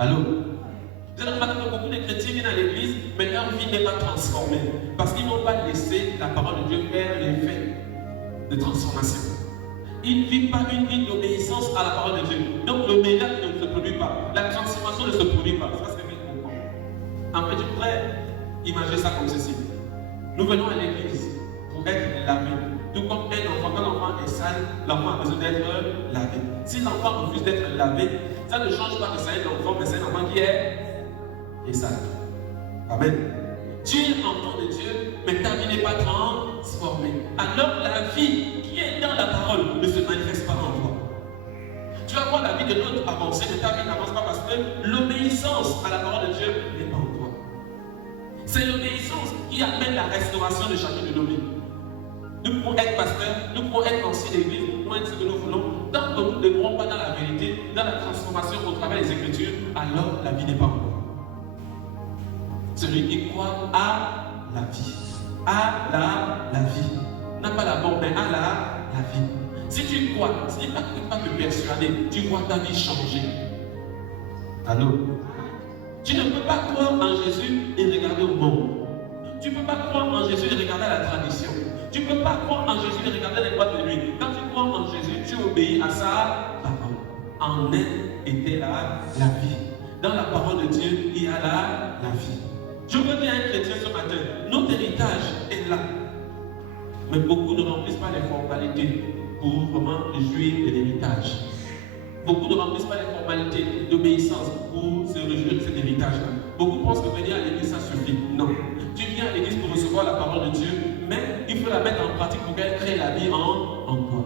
Allô? Vous avez remarqué que beaucoup de chrétiens viennent à l'église, mais leur vie n'est pas transformée. Parce qu'ils n'ont pas laissé la parole de Dieu faire l'effet de transformation. Ils ne vivent pas une vie d'obéissance à la parole de Dieu. Donc le miracle ne se produit pas. La transformation ne se produit pas. Ça, c'est bien comprendre. En fait, je pourrais imaginer ça comme ceci. Nous venons à l'église pour être lavés. Tout comme un enfant est sale, l'enfant a besoin d'être lavé. Si l'enfant refuse d'être lavé, ça ne change pas que c'est un enfant, mais c'est un enfant qui est sale. Amen. Tu es enfant de Dieu, mais ta vie n'est pas transformée. Alors la vie qui est dans la parole ne se manifeste pas en toi. Tu vas voir la vie de l'autre avancer, mais ta vie n'avance pas parce que l'obéissance à la parole de Dieu n'est pas en toi. C'est l'obéissance qui amène la restauration de chacune de nos vies. Nous pouvons être pasteurs, nous pouvons être anciens d'église, nous pouvons être ce que nous voulons. Tant que nous ne demeurons pas dans la vérité, dans la transformation au travers des Écritures, alors la vie n'est pas en nous. Celui qui croit à la vie. À la vie. N'a pas la mort, mais à la vie. Si tu crois, ce n'est pas que tu ne peux pas te persuader, tu vois ta vie changer. Allô? Tu ne peux pas croire en Jésus et regarder au monde. Tu ne peux pas croire en Jésus et regarder à la tradition. Tu ne peux pas croire en Jésus et regarder les boîtes de nuit. Quand tu crois en Jésus, tu obéis à sa parole. En elle était la vie. Dans la parole de Dieu, il y a la vie. Je veux dire à un chrétien ce matin, notre héritage est là. Mais beaucoup ne remplissent pas les formalités pour vraiment jouir de l'héritage. Beaucoup ne remplissent pas les formalités d'obéissance pour se réjouir de cet héritage-là. Beaucoup pensent que venir à l'église, ça suffit. Non. Tu viens à l'église pour recevoir la parole de Dieu, mais il faut la mettre en pratique pour qu'elle crée la vie en toi.